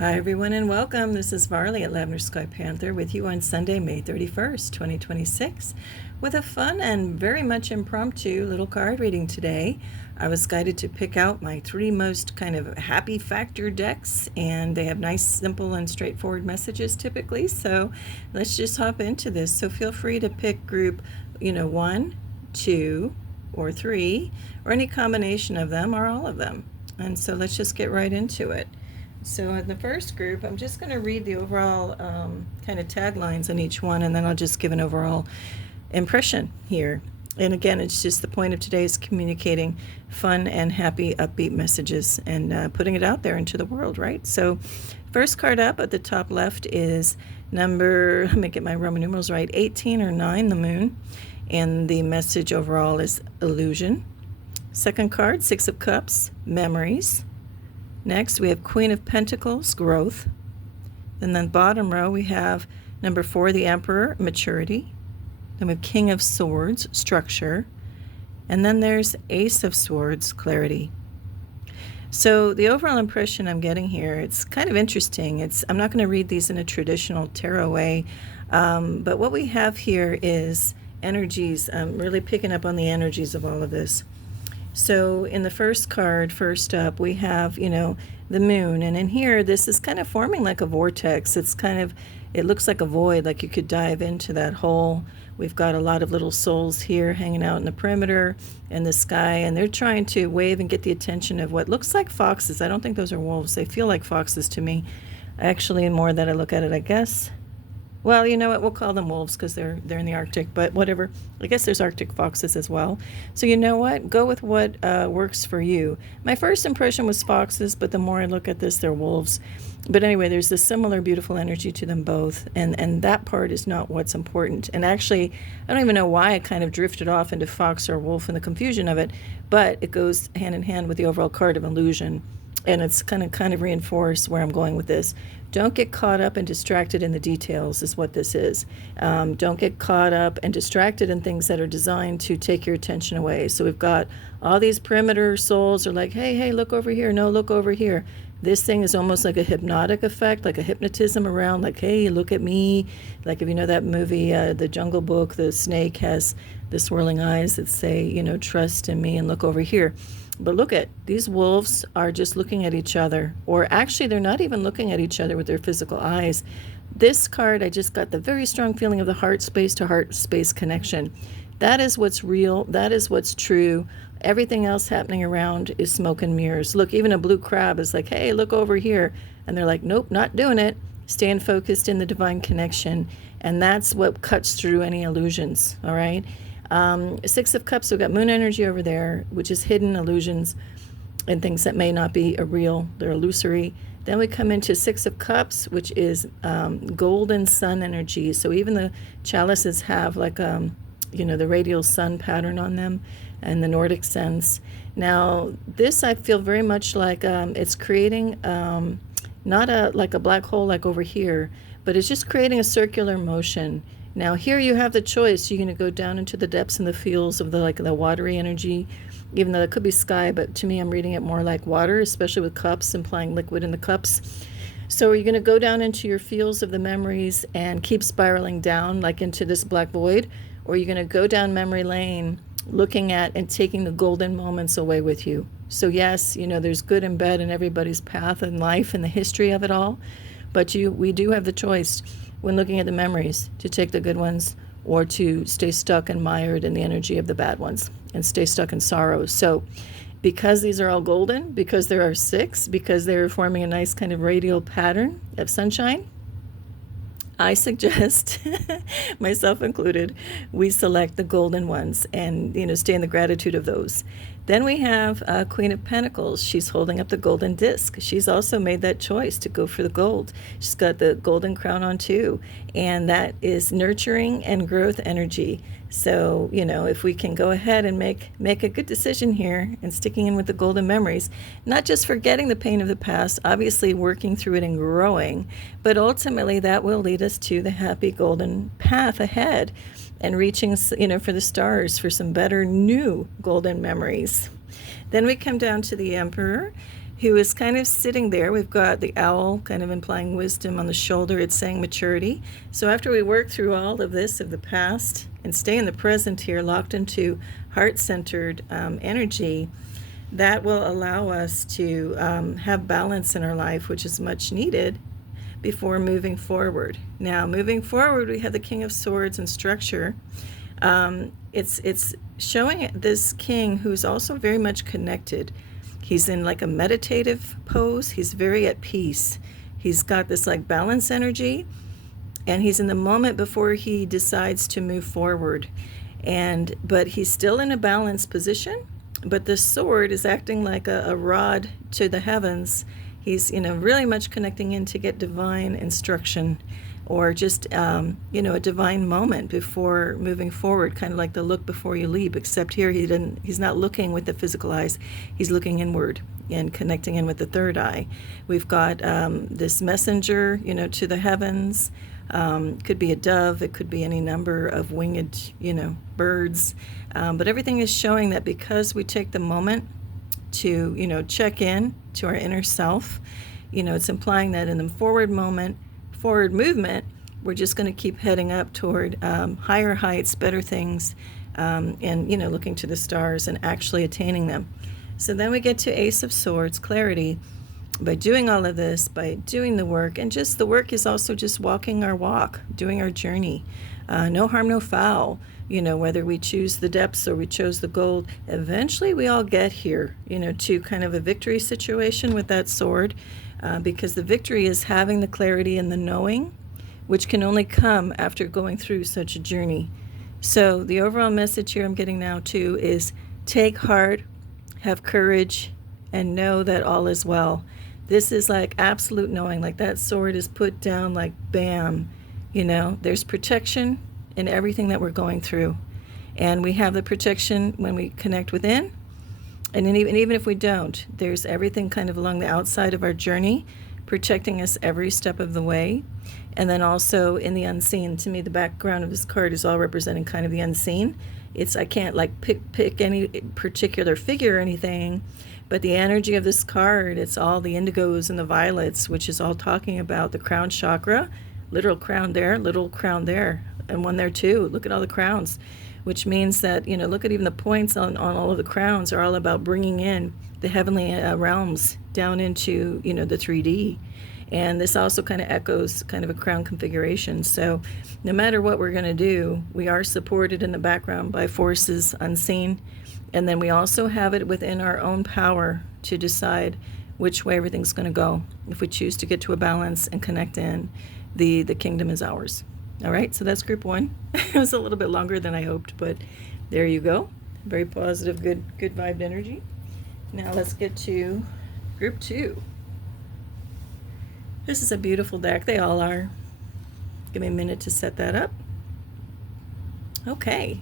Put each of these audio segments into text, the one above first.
Hi, everyone, and welcome. This is Varley at Lavender Sky Panther with you on Sunday, May 31st, 2026, with a fun and very much impromptu little card reading today. I was guided to pick out my three most kind of happy factor decks, and they have nice, simple, and straightforward messages typically. So let's just hop into this. So feel free to pick group, one, two, or three, or any combination of them, or all of them. And so let's just get right into it. So in the first group, I'm just going to read the overall kind of taglines on each one, and then I'll just give an overall impression here. And again, it's just the point of today is communicating fun and happy, upbeat messages and putting it out there into the world, right? So first card up at the top left is number, let me get my Roman numerals right, 18 or 9, the moon. And the message overall is illusion. Second card, 6 of Cups, memories. Next, we have Queen of Pentacles, growth. And then bottom row, we have number 4, the Emperor, maturity. Then we have King of Swords, structure. And then there's Ace of Swords, clarity. So the overall impression I'm getting here, it's kind of interesting. I'm not going to read these in a traditional tarot way, but what we have here is energies. I'm really picking up on the energies of all of this. So in the first card, first up, we have, the moon. And in here, this is kind of forming like a vortex. It looks like a void, like you could dive into that hole. We've got a lot of little souls here hanging out in the perimeter in the sky, and they're trying to wave and get the attention of what looks like foxes. I don't think those are wolves. They feel like foxes to me. Actually, the more that I look at it, I guess. Well, you know what? We'll call them wolves because they're in the Arctic, but whatever. I guess there's Arctic foxes as well. So you know what? Go with what works for you. My first impression was foxes, but the more I look at this, they're wolves. But anyway, there's this similar beautiful energy to them both, and that part is not what's important. And actually, I don't even know why I kind of drifted off into fox or wolf in the confusion of it, but it goes hand in hand with the overall card of illusion. And it's kind of reinforce where I'm going with this. Don't get caught up and distracted in the details is what this is. Don't get caught up and distracted in things that are designed to take your attention away. So we've got all these perimeter souls are like, hey, look over here. No, look over here. This thing is almost like a hypnotic effect, like a hypnotism around, like, hey, look at me. Like if you know that movie, The Jungle Book, the snake has the swirling eyes that say, trust in me and look over here. But look at these wolves are just looking at each other, or actually they're not even looking at each other with their physical eyes. This card, I just got the very strong feeling of the heart space to heart space connection. That is what's real. That is what's true. Everything else happening around is smoke and mirrors. Look, even a blue crab is like, hey, look over here. And they're like, nope, not doing it. Staying focused in the divine connection. And that's what cuts through any illusions, all right? 6 of Cups, we've got moon energy over there, which is hidden illusions and things that may not be real. They're illusory. Then we come into 6 of Cups, which is golden sun energy. So even the chalices have like, the radial sun pattern on them and the Nordic sense. Now, this I feel very much like it's creating not like a black hole like over here, but it's just creating a circular motion. Now here you have the choice. You're going to go down into the depths and the fields of the watery energy, even though it could be sky, but to me I'm reading it more like water, especially with cups, implying liquid in the cups. So are you going to go down into your fields of the memories and keep spiraling down like into this black void? Or are you going to go down memory lane looking at and taking the golden moments away with you? So yes, there's good and bad in everybody's path in life and the history of it all, but we do have the choice when looking at the memories to take the good ones or to stay stuck and mired in the energy of the bad ones and stay stuck in sorrow. So because these are all golden, because there are 6, because they're forming a nice kind of radial pattern of sunshine, I suggest, myself included, we select the golden ones and, stay in the gratitude of those. Then we have Queen of Pentacles. She's holding up the golden disc. She's also made that choice to go for the gold. She's got the golden crown on too, and that is nurturing and growth energy. So, if we can go ahead and make a good decision here and sticking in with the golden memories, not just forgetting the pain of the past, obviously working through it and growing, but ultimately that will lead us to the happy golden path ahead and reaching, for the stars for some better new golden memories. Then we come down to the Emperor. who is kind of sitting there. We've got the owl kind of implying wisdom on the shoulder. It's saying maturity. So after we work through all of this of the past and stay in the present here, locked into heart-centered energy, that will allow us to have balance in our life, which is much needed before moving forward. Now, moving forward, we have the King of Swords and structure. It's showing this king who's also very much connected. He's in like a meditative pose. He's very at peace. He's got this like balance energy, and he's in the moment before he decides to move forward. But he's still in a balanced position, but the sword is acting like a rod to the heavens. He's, really much connecting in to get divine instruction, or just, a divine moment before moving forward, kind of like the look before you leap, except here he's not looking with the physical eyes. He's looking inward and connecting in with the third eye. We've got this messenger, to the heavens. Could be a dove. It could be any number of winged, birds. But everything is showing that because we take the moment to, check in to our inner self, it's implying that in the forward movement, we're just going to keep heading up toward higher heights, better things, and, looking to the stars and actually attaining them. So then we get to Ace of Swords, clarity. By doing all of this, by doing the work, and just the work is also just walking our walk, doing our journey. No harm, no foul. Whether we choose the depths or we chose the gold, eventually we all get here, to kind of a victory situation with that sword, because the victory is having the clarity and the knowing, which can only come after going through such a journey. So the overall message here I'm getting now too is take heart, have courage, and know that all is well. This is like absolute knowing, like that sword is put down like bam, there's protection in everything that we're going through. And we have the protection when we connect within. And even if we don't, there's everything kind of along the outside of our journey, protecting us every step of the way. And then also in the unseen. To me, the background of this card is all representing kind of the unseen. I can't like pick any particular figure or anything, but the energy of this card, it's all the indigos and the violets, which is all talking about the crown chakra, literal crown there, little crown there, and one there too. Look at all the crowns, which means that, look at even the points on all of the crowns are all about bringing in the heavenly realms down into, the 3D. And this also kind of echoes kind of a crown configuration. So no matter what we're going to do, we are supported in the background by forces unseen. And then we also have it within our own power to decide which way everything's going to go. If we choose to get to a balance and connect in, the kingdom is ours. All right, so that's group one. It was a little bit longer than I hoped, but there you go. Very positive, good vibed energy. Now let's get to group two. This is a beautiful deck. They all are. Give me a minute to set that up. Okay.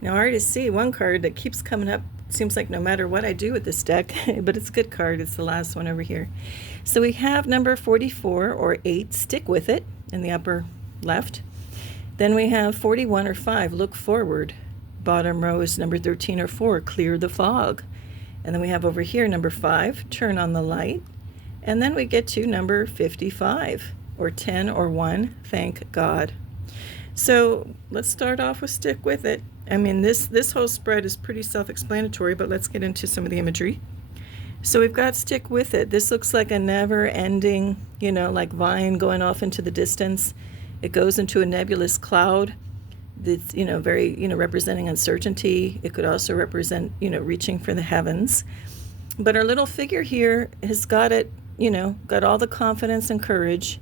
Now I already see one card that keeps coming up. It seems like no matter what I do with this deck, but it's a good card. It's the last one over here. So we have number 44 or 8, stick with it, in the upper left. Then we have 41 or 5, look forward. Bottom row is number 13 or 4, clear the fog. And then we have over here number 5, turn on the light. And then we get to number 55, or 10 or 1, thank God. So let's start off with stick with it. I mean, this whole spread is pretty self-explanatory, but let's get into some of the imagery. So we've got stick with it. This looks like a never-ending, like vine going off into the distance. It goes into a nebulous cloud that's, very, representing uncertainty. It could also represent, reaching for the heavens. But our little figure here has got it, got all the confidence and courage,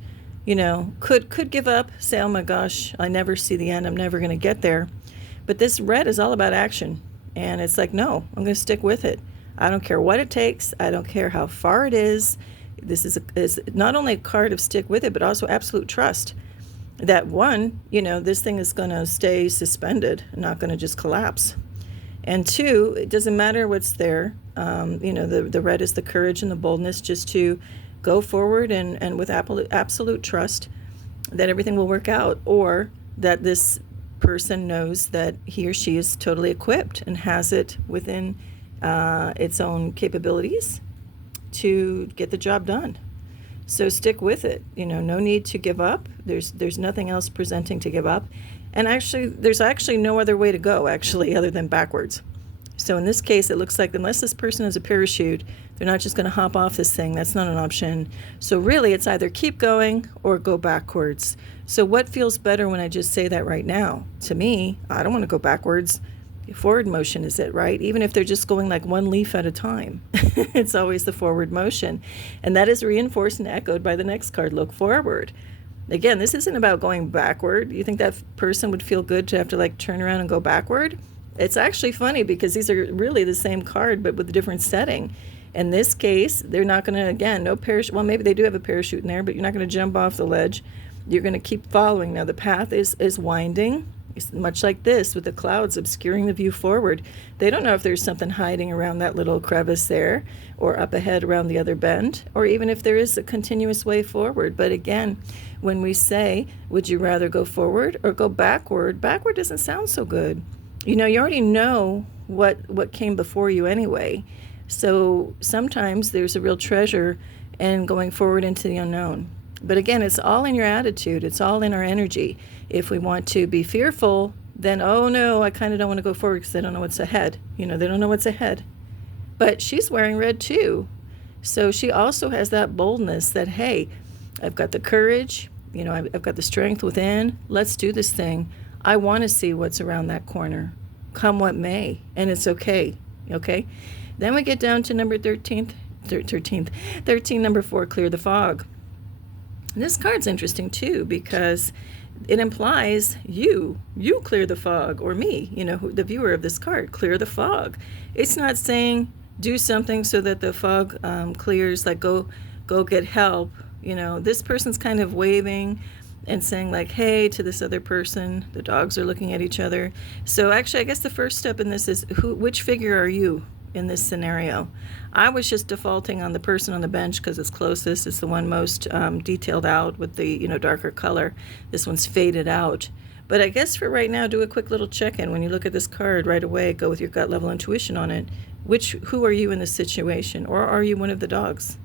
could give up, say, oh my gosh, I never see the end, I'm never going to get there. But this red is all about action. And it's like, no, I'm going to stick with it. I don't care what it takes. I don't care how far it is. This is not only a card of stick with it, but also absolute trust that one, this thing is going to stay suspended, not going to just collapse. And two, it doesn't matter what's there. The red is the courage and the boldness just to go forward and with absolute trust that everything will work out, or that this person knows that he or she is totally equipped and has it within its own capabilities to get the job done. So stick with it. No need to give up. There's nothing else presenting to give up. And actually, there's actually no other way to go, actually, other than backwards. So in this case, it looks like unless this person has a parachute, they're not just going to hop off this thing. That's not an option. So really, it's either keep going or go backwards. So what feels better when I just say that right now? To me, I don't want to go backwards. Forward motion is it, right? Even if they're just going like one leaf at a time. It's always the forward motion. And that is reinforced and echoed by the next card, look forward. Again, this isn't about going backward. You think that person would feel good to have to like turn around and go backward? It's actually funny because these are really the same card but with a different setting. In this case, they're not going to, again, no parachute. Well, maybe they do have a parachute in there, but you're not going to jump off the ledge. You're going to keep following. Now, the path is winding. It's much like this with the clouds obscuring the view forward. They don't know if there's something hiding around that little crevice there or up ahead around the other bend, or even if there is a continuous way forward. But again, when we say, would you rather go forward or go backward? Backward doesn't sound so good. You already know what came before you anyway. So sometimes there's a real treasure in going forward into the unknown. But again, it's all in your attitude. It's all in our energy. If we want to be fearful, then, oh no, I kind of don't want to go forward because they don't know what's ahead. They don't know what's ahead. But she's wearing red too. So she also has that boldness that, hey, I've got the courage, I've got the strength within. Let's do this thing. I want to see what's around that corner, come what may, and it's okay. Okay? Then we get down to number 13, number 4, clear the fog. This card's interesting too because it implies you clear the fog, or me, the viewer of this card, clear the fog. It's not saying do something so that the fog clears, like go get help. This person's kind of waving and saying like, hey, to this other person. The dogs are looking at each other. So actually, I guess the first step in this is which figure are you in this scenario? I was just defaulting on the person on the bench because it's closest. It's the one most detailed out with the darker color. This one's faded out. But I guess for right now, do a quick little check-in. When you look at this card right away, go with your gut level intuition on it. Who are you in this situation? Or are you one of the dogs?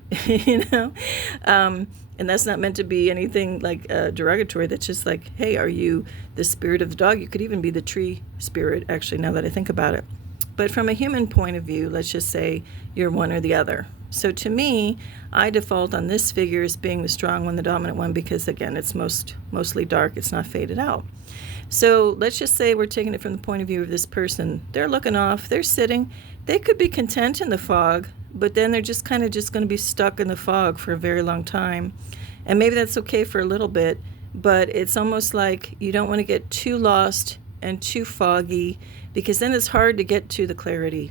And that's not meant to be anything like derogatory. That's just like, hey, are you the spirit of the dog? You could even be the tree spirit, actually, now that I think about it. But from a human point of view, let's just say you're one or the other. So to me, I default on this figure as being the strong one, the dominant one, because again, it's mostly dark. It's not faded out. So let's just say we're taking it from the point of view of this person. They're looking off. They're sitting. They could be content in the fog, but then they're just kind of going to be stuck in the fog for a very long time. And maybe that's okay for a little bit, but it's almost like you don't want to get too lost and too foggy, because then it's hard to get to the clarity.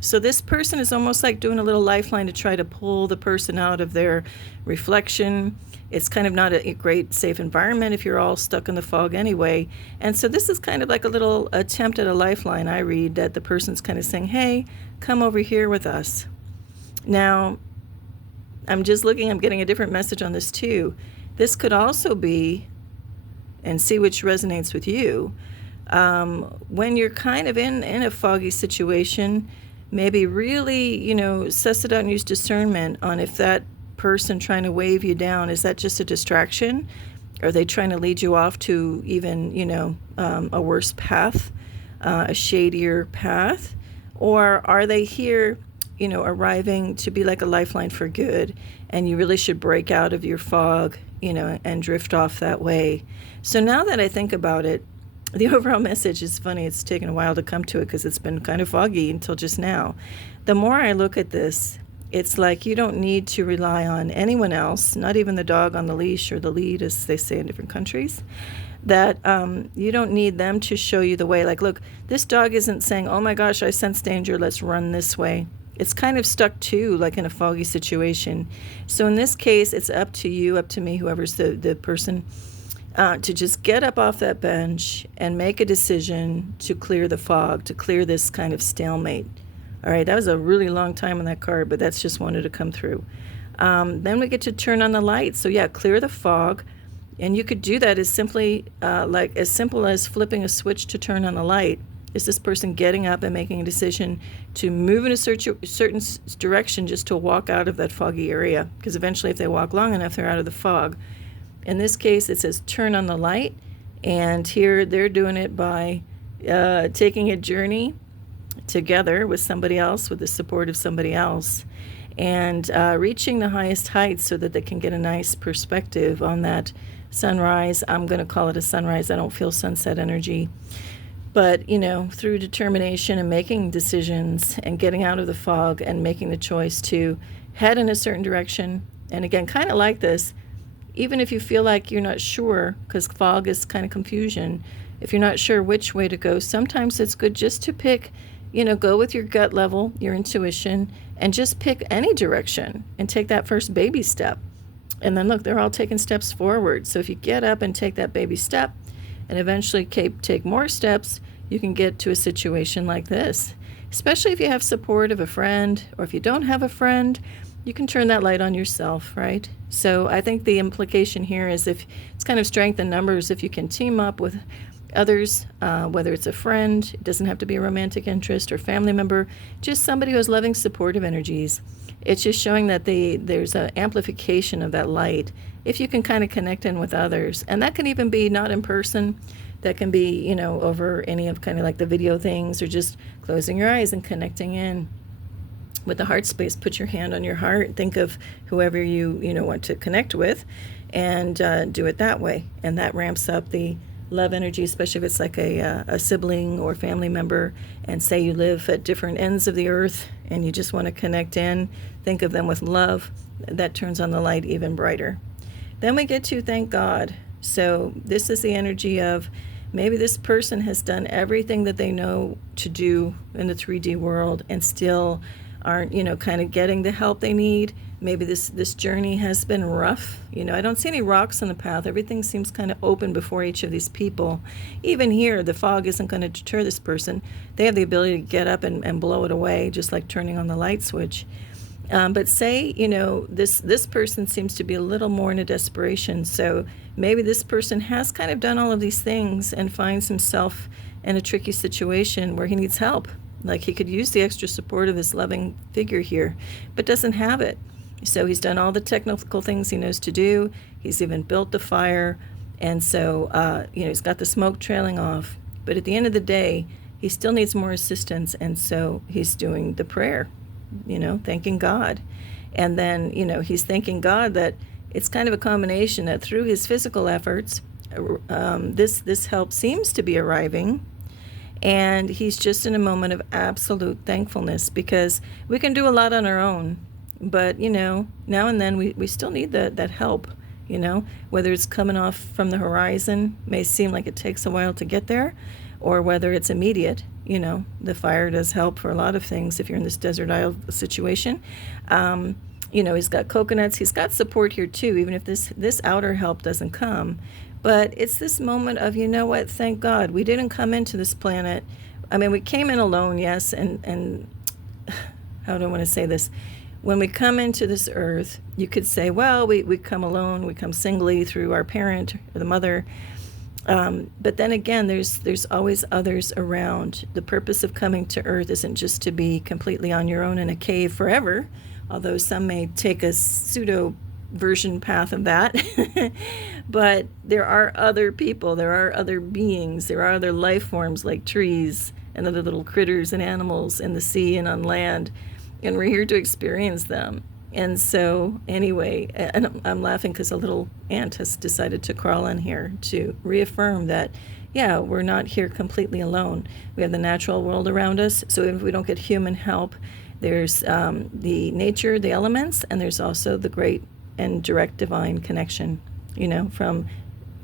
So this person is almost like doing a little lifeline to try to pull the person out of their reflection. It's kind of not a great safe environment if you're all stuck in the fog anyway. And so this is kind of like a little attempt at a lifeline, I read, that the person's kind of saying, hey, come over here with us. Now, I'm getting a different message on this too. This could also be, and see which resonates with you, when you're kind of in a foggy situation, maybe really, suss it out and use discernment on if that person trying to wave you down, is that just a distraction? Are they trying to lead you off to even, a worse path, a shadier path? Or are they here, arriving to be like a lifeline for good, and you really should break out of your fog, and drift off that way? So now that I think about it, the overall message is funny. It's taken a while to come to it because it's been kind of foggy until just now. The more I look at this, it's like you don't need to rely on anyone else, not even the dog on the leash or the lead, as they say in different countries, that you don't need them to show you the way. Like, look, this dog isn't saying, oh my gosh, I sense danger, let's run this way. It's kind of stuck too, like in a foggy situation. So in this case, it's up to you, up to me, whoever's the person, to just get up off that bench and make a decision to clear the fog, to clear this kind of stalemate. All right, that was a really long time on that card, but that's just wanted to come through. Then we get to turn on the light. So yeah, clear the fog. And you could do that as simple as flipping a switch to turn on the light. Is this person getting up and making a decision to move in a certain direction just to walk out of that foggy area? Because eventually if they walk long enough, they're out of the fog. In this case, it says turn on the light. And here they're doing it by taking a journey together with somebody else, with the support of somebody else, and reaching the highest heights so that they can get a nice perspective on that sunrise. I'm going to call it a sunrise. I don't feel sunset energy. But, through determination and making decisions and getting out of the fog and making the choice to head in a certain direction. And again, kind of like this, even if you feel like you're not sure, because fog is kind of confusion, if you're not sure which way to go, sometimes it's good just to pick, go with your gut level, your intuition, and just pick any direction and take that first baby step. And then look, they're all taking steps forward. So if you get up and take that baby step and eventually take more steps, you can get to a situation like this. Especially if you have support of a friend, or if you don't have a friend, you can turn that light on yourself, right? So I think the implication here is if it's kind of strength in numbers, if you can team up with others, whether it's a friend, it doesn't have to be a romantic interest or family member, just somebody who has loving, supportive energies. It's just showing that there's an amplification of that light if you can kind of connect in with others. And that can even be not in person. That can be, over any of kind of like the video things, or just closing your eyes and connecting in with the heart space. Put your hand on your heart. Think of whoever you want to connect with, and do it that way. And that ramps up the love energy, especially if it's like a sibling or family member, and say you live at different ends of the earth and you just want to connect in. Think of them with love. That turns on the light even brighter. Then we get to thank God. So this is the energy of maybe this person has done everything that they know to do in the 3D world and still aren't, kind of getting the help they need. Maybe this journey has been rough. I don't see any rocks on the path. Everything seems kind of open before each of these people. Even here, the fog isn't going to deter this person. They have the ability to get up and blow it away, just like turning on the light switch. But say, this person seems to be a little more in a desperation. So maybe this person has kind of done all of these things and finds himself in a tricky situation where he needs help. Like he could use the extra support of his loving figure here, but doesn't have it. So he's done all the technical things he knows to do. He's even built the fire. And so, he's got the smoke trailing off. But at the end of the day, he still needs more assistance. And so he's doing the prayer, thanking God. And then, he's thanking God that it's kind of a combination that through his physical efforts, this help seems to be arriving. And he's just in a moment of absolute thankfulness, because we can do a lot on our own. But, now and then we still need that help, whether it's coming off from the horizon, may seem like it takes a while to get there, or whether it's immediate. The fire does help for a lot of things if you're in this desert isle situation. He's got coconuts. He's got support here, too, even if this outer help doesn't come. But it's this moment of, what, thank God. We didn't come into this planet. I mean, we came in alone, yes, and how do I want to say this? When we come into this earth, you could say, well, we come alone, we come singly through our parent or the mother. But then again, there's always others around. The purpose of coming to earth isn't just to be completely on your own in a cave forever, although some may take a pseudo version path of that. But there are other people, there are other beings, there are other life forms like trees and other little critters and animals in the sea and on land. And we're here to experience them. And so anyway, and I'm laughing because a little ant has decided to crawl in here to reaffirm that, yeah, we're not here completely alone. We have the natural world around us. So if we don't get human help, there's the nature, the elements, and there's also the great and direct divine connection, from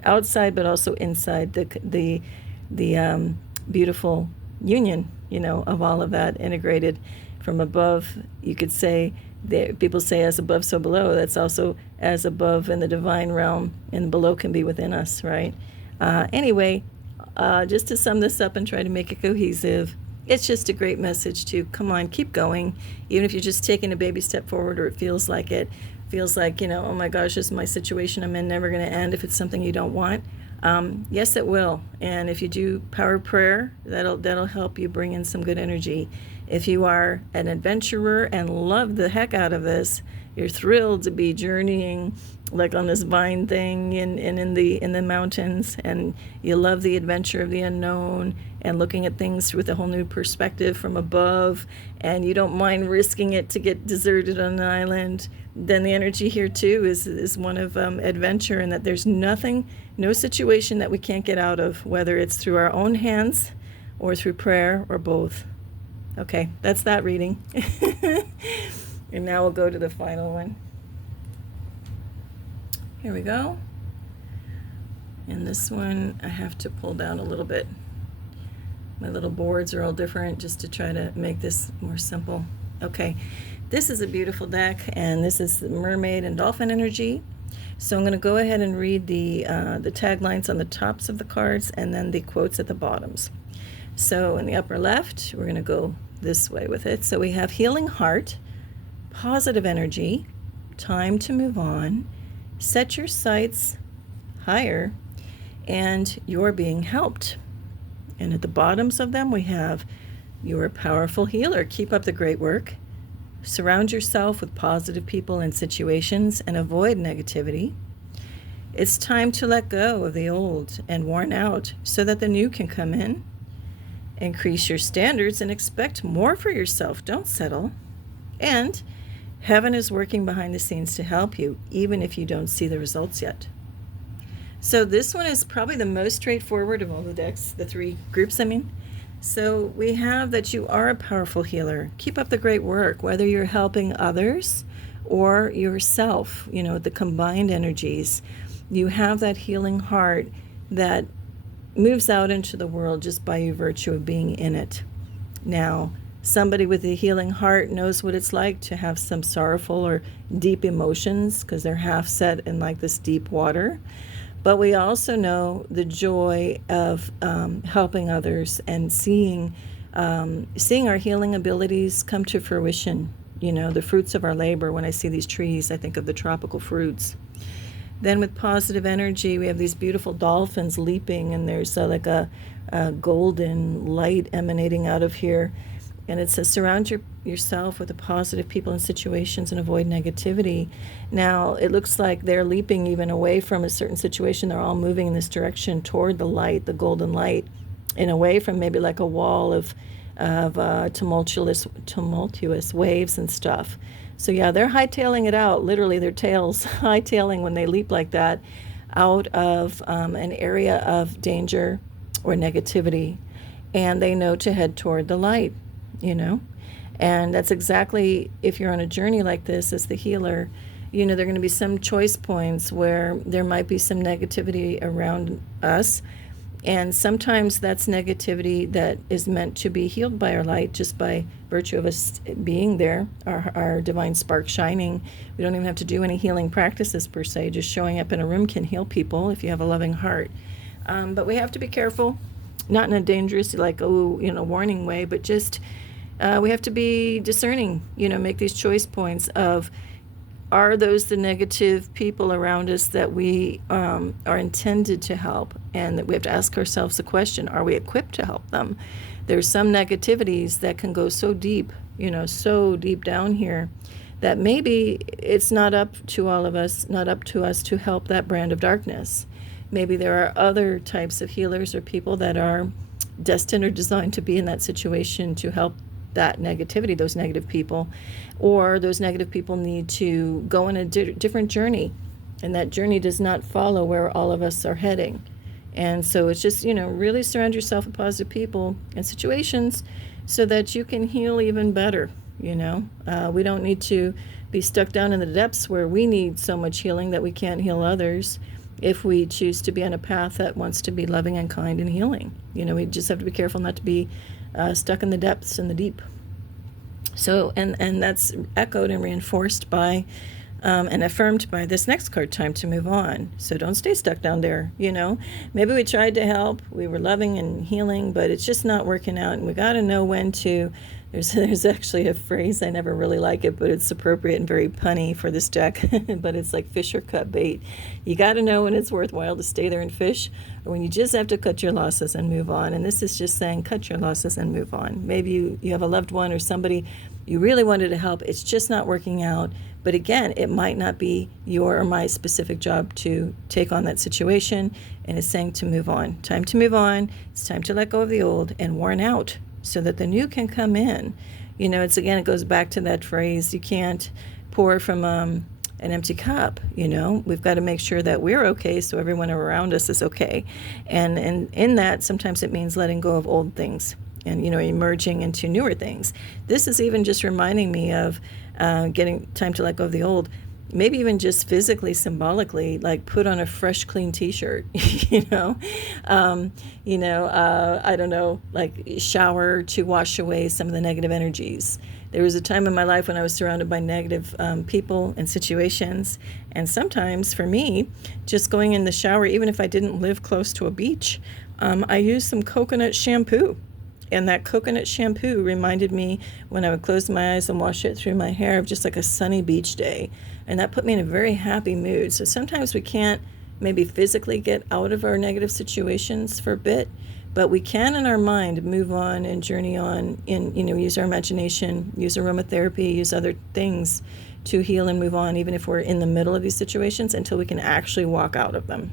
outside but also inside, the beautiful union, of all of that integrated from above. You could say, people say as above, so below. That's also as above in the divine realm, and below can be within us, right? Anyway, just to sum this up and try to make it cohesive, it's just a great message to come on, keep going, even if you're just taking a baby step forward, or it feels like, oh my gosh, this is my situation I'm in, never going to end if it's something you don't want. Yes, it will. And if you do power prayer, that'll help you bring in some good energy. If you are an adventurer and love the heck out of this, you're thrilled to be journeying like on this vine thing in the mountains, and you love the adventure of the unknown and looking at things with a whole new perspective from above, and you don't mind risking it to get deserted on an island, then the energy here too is one of adventure, and that there's no situation that we can't get out of, whether it's through our own hands or through prayer or both. Okay, that's that reading. And now we'll go to the final one. Here we go. And this one I have to pull down a little bit. My little boards are all different just to try to make this more simple. Okay, this is a beautiful deck, and this is the Mermaid and Dolphin energy. So I'm going to go ahead and read the taglines on the tops of the cards and then the quotes at the bottoms. So in the upper left, we're going to go this way with it. So we have healing heart, positive energy, time to move on, set your sights higher, and you're being helped. And at the bottoms of them, we have you're a powerful healer. Keep up the great work. Surround yourself with positive people and situations and avoid negativity. It's time to let go of the old and worn out so that the new can come in. Increase your standards and expect more for yourself. Don't settle. And heaven is working behind the scenes to help you, even if you don't see the results yet. So this one is probably the most straightforward of all the decks, the three groups, I mean. So we have that you are a powerful healer. Keep up the great work, whether you're helping others or yourself, the combined energies. You have that healing heart that moves out into the world just by virtue of being in it. Now, somebody with a healing heart knows what it's like to have some sorrowful or deep emotions because they're half set in like this deep water. But we also know the joy of helping others and seeing our healing abilities come to fruition. The fruits of our labor. When I see these trees, I think of the tropical fruits. Then with positive energy, we have these beautiful dolphins leaping, and there's like a golden light emanating out of here. And it says, surround yourself with the positive people and situations and avoid negativity. Now, it looks like they're leaping even away from a certain situation. They're all moving in this direction toward the light, the golden light, and away from maybe like a wall of tumultuous waves and stuff. So yeah, they're hightailing it out, literally their tails hightailing when they leap like that out of an area of danger or negativity. And they know to head toward the light. And that's exactly, if you're on a journey like this as the healer, there are going to be some choice points where there might be some negativity around us, and sometimes that's negativity that is meant to be healed by our light just by virtue of us being there, our divine spark shining. We don't even have to do any healing practices per se. Just showing up in a room can heal people if you have a loving heart. But we have to be careful, not in a dangerous warning way, but just we have to be discerning, make these choice points of, are those the negative people around us that we are intended to help? And that we have to ask ourselves the question, are we equipped to help them? There's some negativities that can go so deep, so deep down here, that maybe it's not up to all of us, not up to us to help that brand of darkness. Maybe there are other types of healers or people that are destined or designed to be in that situation to help that negativity, those negative people, or those negative people need to go on a different journey, and that journey does not follow where all of us are heading. And so it's just, really surround yourself with positive people and situations so that you can heal even better. We don't need to be stuck down in the depths where we need so much healing that we can't heal others if we choose to be on a path that wants to be loving and kind and healing. We just have to be careful not to be stuck in the depths and the deep. So, and that's echoed and reinforced by and affirmed by this next card, time to move on. So don't stay stuck down there. Maybe we tried to help, we were loving and healing, but it's just not working out, and we got to know when to There's actually a phrase, I never really like it, but it's appropriate and very punny for this deck. But it's like fish or cut bait. You got to know when it's worthwhile to stay there and fish, or when you just have to cut your losses and move on. And this is just saying cut your losses and move on. Maybe you have a loved one or somebody you really wanted to help. It's just not working out. But again, it might not be your or my specific job to take on that situation. And it's saying to move on. Time to move on. It's time to let go of the old and worn out, so that the new can come in. It goes back to that phrase, you can't pour from an empty cup. We've got to make sure that we're okay so everyone around us is okay. And in that, sometimes it means letting go of old things and, emerging into newer things. This is even just reminding me of getting time to let go of the old. Maybe even just physically, symbolically, like put on a fresh, clean T-shirt, I don't know, like shower to wash away some of the negative energies. There was a time in my life when I was surrounded by negative people and situations. And sometimes for me, just going in the shower, even if I didn't live close to a beach, I used some coconut shampoo. And that coconut shampoo reminded me when I would close my eyes and wash it through my hair of just like a sunny beach day. And that put me in a very happy mood. So sometimes we can't maybe physically get out of our negative situations for a bit, but we can in our mind move on and journey on and, use our imagination, use aromatherapy, use other things to heal and move on, even if we're in the middle of these situations, until we can actually walk out of them.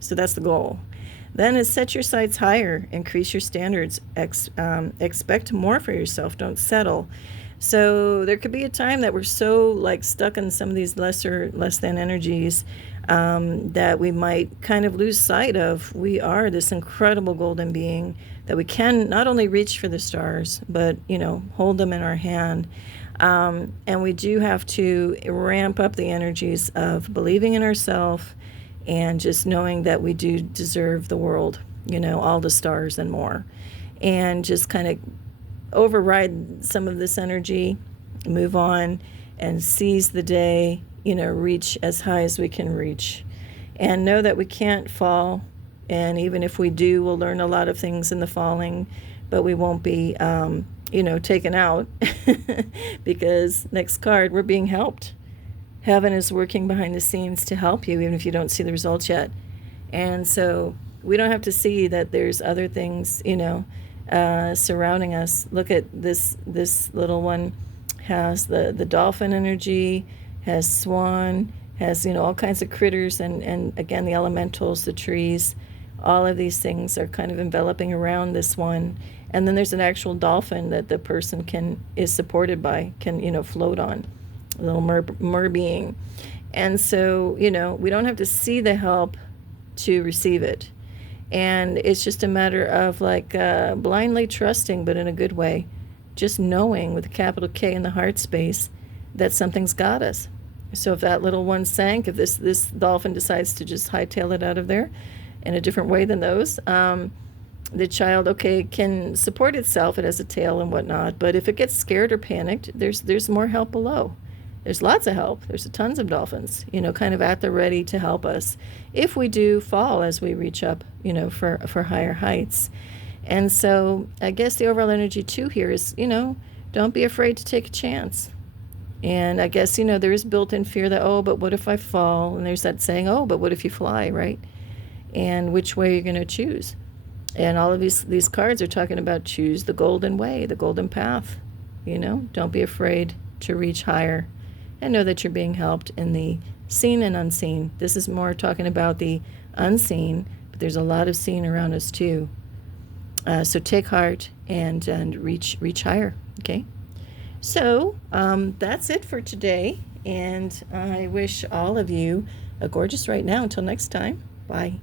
So that's the goal. Then is set your sights higher, increase your standards, expect more for yourself, don't settle. So there could be a time that we're so stuck in some of these less than energies that we might kind of lose sight of. We are this incredible golden being that we can not only reach for the stars, but, hold them in our hand. And we do have to ramp up the energies of believing in ourselves, and just knowing that we do deserve the world, all the stars and more. And just kind of override some of this energy, move on, and seize the day, reach as high as we can reach. And know that we can't fall. And even if we do, we'll learn a lot of things in the falling, but we won't be, taken out. Because next card, we're being helped. Heaven is working behind the scenes to help you, even if you don't see the results yet. And so we don't have to see that there's other things, surrounding us. Look at this little one has the dolphin energy, has swan, has, all kinds of critters, and again, the elementals, the trees. All of these things are kind of enveloping around this one. And then there's an actual dolphin that the person is supported by, can, float on. A little mer being. And so, we don't have to see the help to receive it. And it's just a matter of blindly trusting, but in a good way. Just knowing with a capital K in the heart space that something's got us. So if that little one sank, if this dolphin decides to just hightail it out of there in a different way than those, the child, can support itself. It has a tail and whatnot. But if it gets scared or panicked, there's more help below. There's lots of help. There's tons of dolphins, kind of at the ready to help us if we do fall as we reach up, for higher heights. And so I guess the overall energy too here is, don't be afraid to take a chance. And I guess, there is built-in fear that, but what if I fall? And there's that saying, but what if you fly, right? And which way you're going to choose. And all of these cards are talking about choose the golden way, the golden path. Don't be afraid to reach higher. And know that you're being helped in the seen and unseen. This is more talking about the unseen, but there's a lot of seen around us too. So take heart and reach higher, okay? So that's it for today, and I wish all of you a gorgeous right now. Until next time, bye.